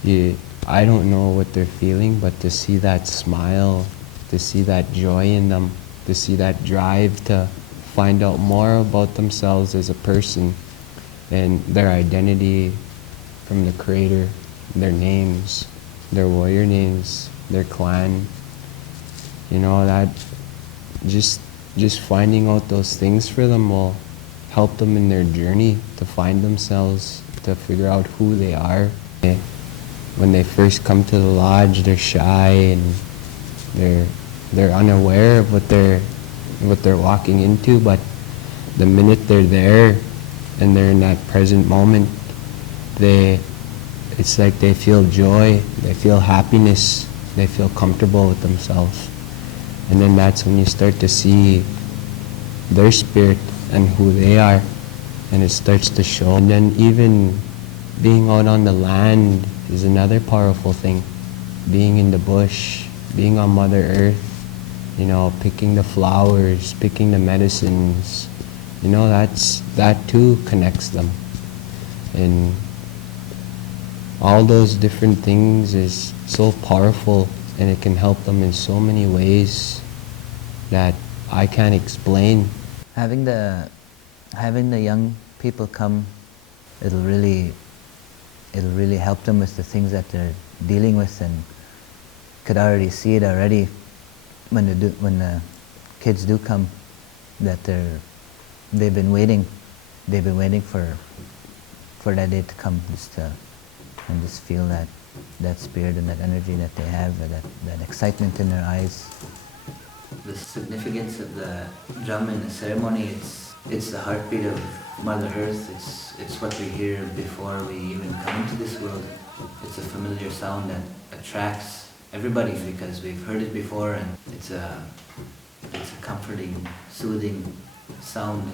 Yeah, I don't know what they're feeling, but to see that smile, to see that joy in them, to see that drive to find out more about themselves as a person and their identity from the Creator, their names, their warrior names, their clan, that just finding out those things for them will help them in their journey to find themselves, to figure out who they are. When they first come to the lodge, they're shy and they're unaware of what they're walking into, but the minute they're there and they're in that present moment, it's like they feel joy, they feel happiness, they feel comfortable with themselves. And then that's when you start to see their spirit and who they are, and it starts to show. And then even being out on the land is another powerful thing. Being in the bush, being on Mother Earth, picking the flowers, picking the medicines, that too connects them. And all those different things is so powerful, and it can help them in so many ways that I can't explain. Having the young people come, it'll really help them with the things that they're dealing with, and could already see it already when the kids do come, that they've been waiting for that day to come, and just feel that spirit and that energy that they have, that excitement in their eyes. The significance of the drum in the ceremony, it's the heartbeat of Mother Earth. It's what we hear before we even come into this world. It's a familiar sound that attracts everybody because we've heard it before, and it's a comforting, soothing sound,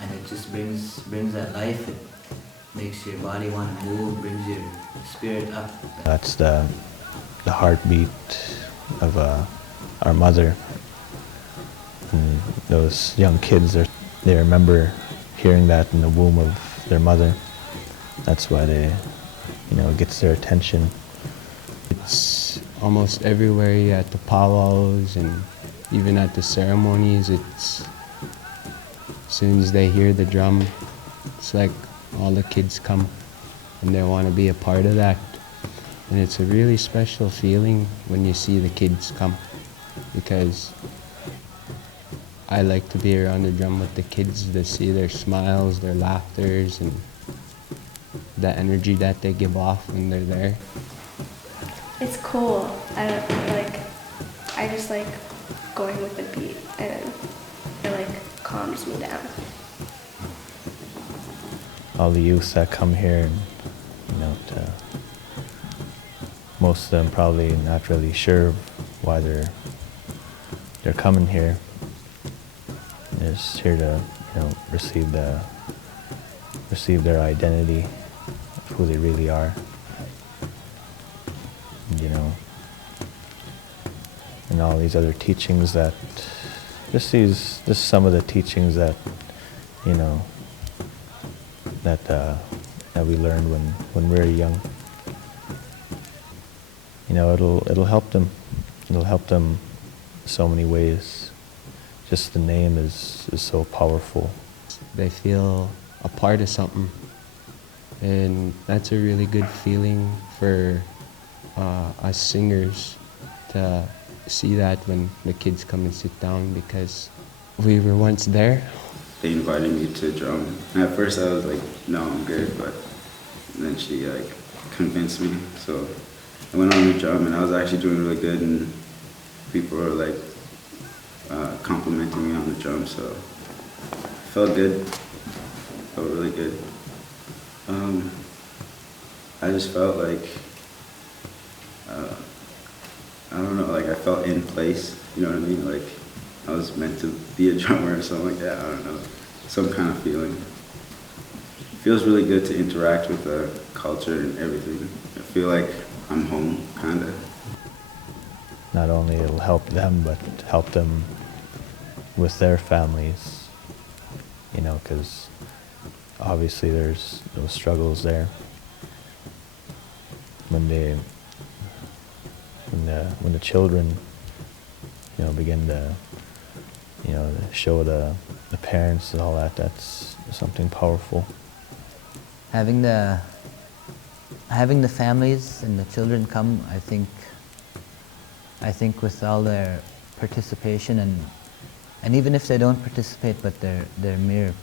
and it just brings that life. It makes your body want to move, brings your spirit up. That's the heartbeat of our mother. And those young kids, they remember hearing that in the womb of their mother. That's why it gets their attention. It's almost everywhere at the powwows and even at the ceremonies. As soon as they hear the drum, it's like all the kids come and they want to be a part of that. And it's a really special feeling when you see the kids come, because I like to be around the drum with the kids to see their smiles, their laughters, and the energy that they give off when they're there. It's cool. I just like going with the beat, and it calms me down. All the youth that come here, most of them probably not really sure why they're coming here. They're just here to receive their identity of who they really are. And, and all these other teachings that, just some of the teachings that, you know, that we learned when we were young. You know, it'll help them. It'll help them so many ways. Just the name is so powerful. They feel a part of something, and that's a really good feeling for us singers to see that when the kids come and sit down, because we were once there. They invited me to drum. And at first I was like, no, I'm good, but then she like convinced me. So I went on the drum and I was actually doing really good, and people were like complimenting me on the drum, so it felt good. Felt really good. I just felt like, I don't know, like I felt in place, you know what I mean? Like I was meant to be a drummer or something like that, I don't know. Some kind of feeling. It feels really good to interact with the culture and everything. I feel like I'm home, kinda. Not only it'll help them, but help them with their families, you know, because obviously there's those struggles there. When the children, you know, begin to, you know, show the parents and all that, that's something powerful. Having the families and the children come, I think with all their participation, and even if they don't participate, but their mere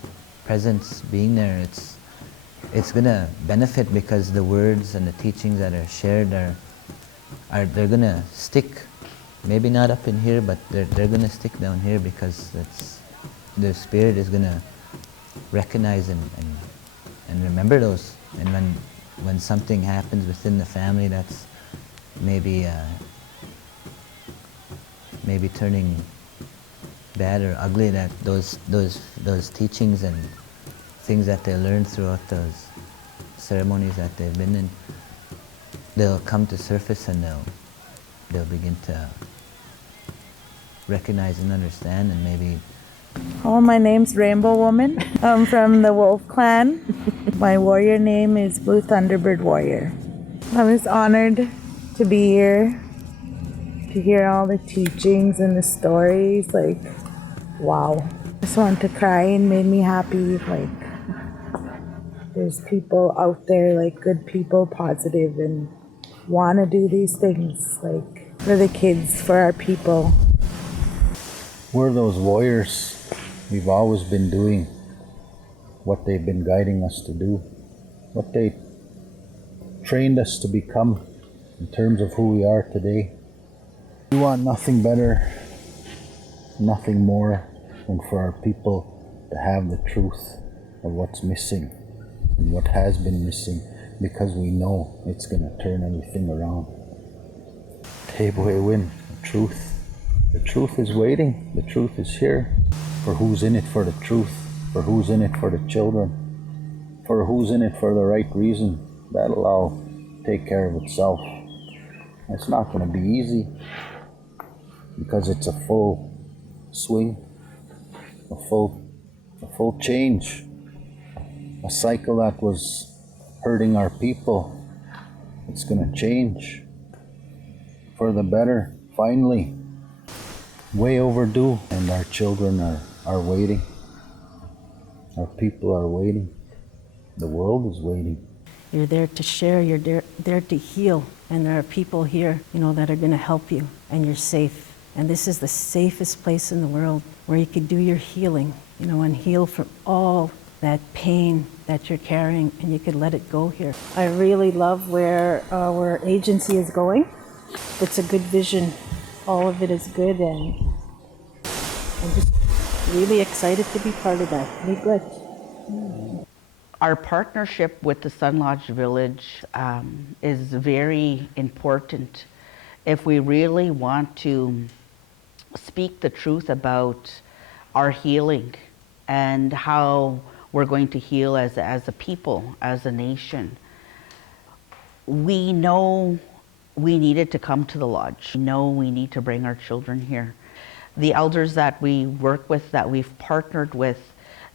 presence being there, it's gonna benefit, because the words and the teachings that are shared they're gonna stick. Maybe not up in here, but they're gonna stick down here, because the spirit is gonna recognize and remember those. And when something happens within the family that's maybe turning bad or ugly, that those teachings and things that they learned throughout those ceremonies that they've been in, they'll come to surface, and they'll begin to recognize and understand, and maybe. Oh, my name's Rainbow Woman. I'm from the Wolf Clan. My warrior name is Blue Thunderbird Warrior. I was honored to be here, to hear all the teachings and the stories. Like, wow. I just wanted to cry, and made me happy. Like, there's people out there, like good people, positive, and want to do these things, like for the kids, for our people. We're those warriors. We've always been doing what they've been guiding us to do, what they trained us to become in terms of who we are today. We want nothing better, nothing more than for our people to have the truth of what's missing and what has been missing, because we know it's going to turn everything around. Tebwe win, the truth. The truth is waiting, the truth is here. For who's in it for the truth, for who's in it for the children, for who's in it for the right reason, that'll all take care of itself. It's not going to be easy, because it's a full swing, a full change, a cycle that was hurting our people. It's going to change for the better, finally. Way overdue, and our children are waiting. Our people are waiting. The world is waiting. You're there to share, you're there to heal, and there are people here, you know, that are going to help you, and you're safe. And this is the safest place in the world where you could do your healing, you know, and heal from all that pain that you're carrying, and you could let it go here. I really love where our agency is going. It's a good vision. All of it is good, and I'm just really excited to be part of that. Be good. Our partnership with the Sun Lodge Village is very important if we really want to speak the truth about our healing and how we're going to heal as a people, as a nation. We know we needed to come to the lodge. No, we need to bring our children here. The elders that we work with, that we've partnered with,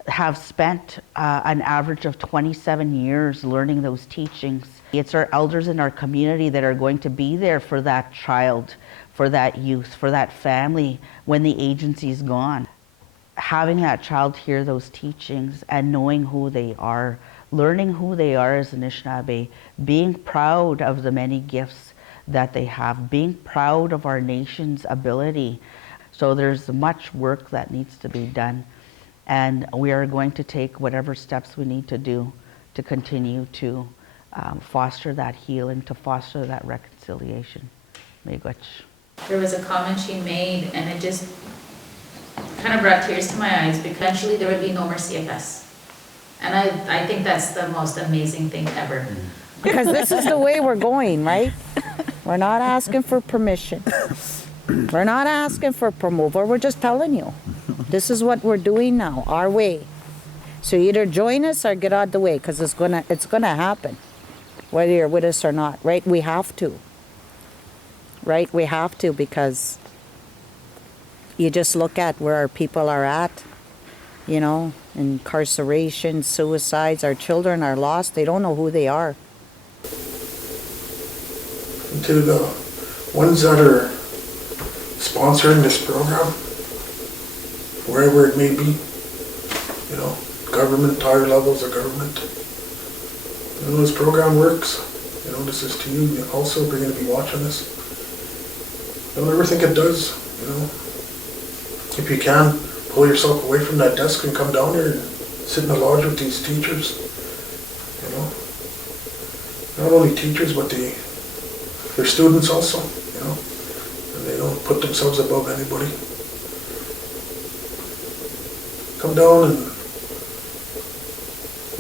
have spent an average of 27 years learning those teachings. It's our elders in our community that are going to be there for that child, for that youth, for that family when the agency's gone. Having that child hear those teachings and knowing who they are, learning who they are as Anishinaabe, being proud of the many gifts that they have, being proud of our nation's ability. So there's much work that needs to be done, and we are going to take whatever steps we need to do to continue to foster that healing, to foster that reconciliation. Miigwech. There was a comment she made, and it just kind of brought tears to my eyes, because eventually there would be no more CFS. And I think that's the most amazing thing ever. Because this is the way we're going, right? We're not asking for permission. We're not asking for promoval. We're just telling you. This is what we're doing now, our way. So either join us or get out of the way, because it's gonna happen, whether you're with us or not, right? We have to. Right? We have to, because you just look at where our people are at, you know, incarceration, suicides, our children are lost, they don't know who they are. To the ones that are sponsoring this program, wherever it may be, you know, government, higher levels of government, you know, this program works. You know, this is to you also, if you're going to be watching this. Don't ever think it does, you know. If you can, pull yourself away from that desk and come down here and sit in the lodge with these teachers, you know. Not only teachers, but their students also, you know. And they don't put themselves above anybody. Come down and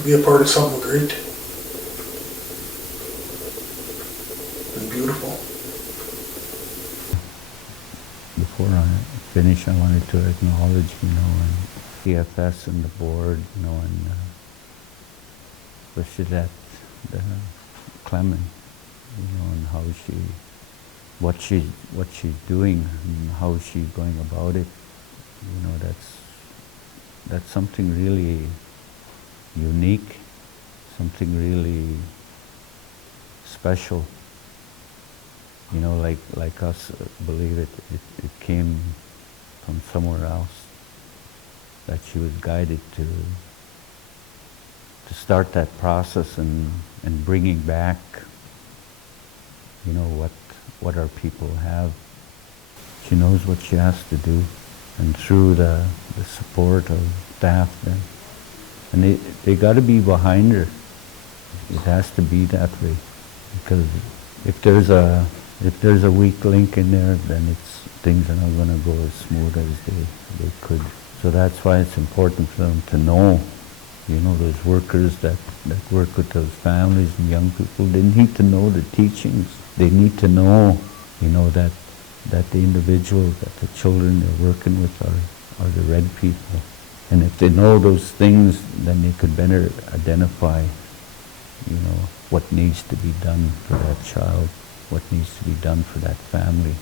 be a part of something great and beautiful. Before I finish, I wanted to acknowledge, you know, and CFS and the board, you know, and Rashidette Clement, you know, and how what she's doing and how she's going about it. You know, that's something really unique, something really special. You know, like us believe it came from somewhere else, that she was guided to start that process and bringing back, you know, what our people have. She knows what she has to do, and through the support of staff, and they got to be behind her. It has to be that way, because if there's a weak link in there, then things are not going to go as smooth as they could. So that's why it's important for them to know, you know, those workers that work with those families and young people, they need to know the teachings. They need to know, you know, that the individual, that the children they're working with are the red people. And if they know those things, then they could better identify, you know, what needs to be done for that child, what needs to be done for that family.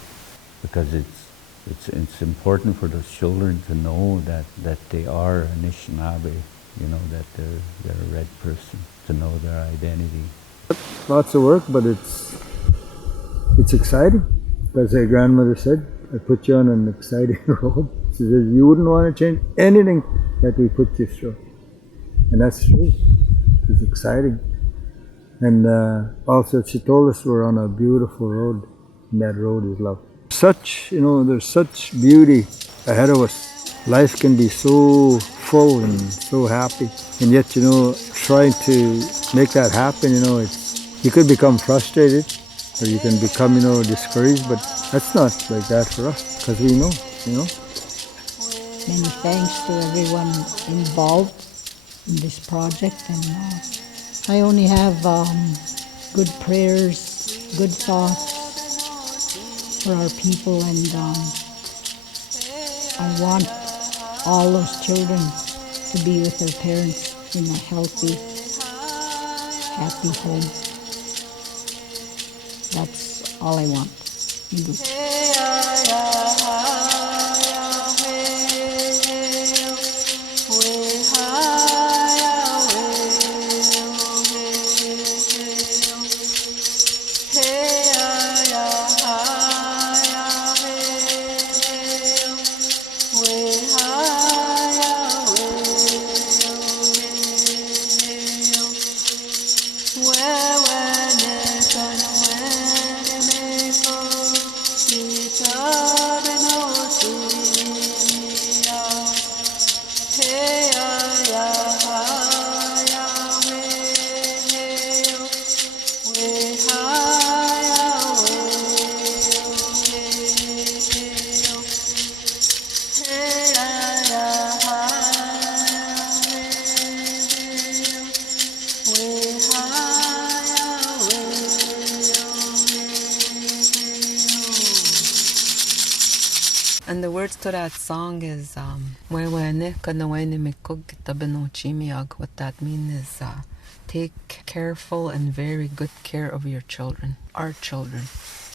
Because it's important for those children to know that they are Anishinaabe, you know, that they're a red person, to know their identity. Lots of work, but it's exciting. As her grandmother said, I put you on an exciting road. She says, you wouldn't want to change anything that we put you through. And that's true. It's exciting. And also she told us we're on a beautiful road, and that road is love. There's such beauty ahead of us. Life can be so full and so happy, and yet, you know, trying to make that happen, you know, you could become frustrated, or you can become, you know, discouraged, but that's not like that for us, because we know, you know. Many thanks to everyone involved in this project, and I only have good prayers, good thoughts for our people, and I want all those children to be with their parents in a healthy, happy home. That's all I want. And the words to that song is what that means is take careful and very good care of your children, our children.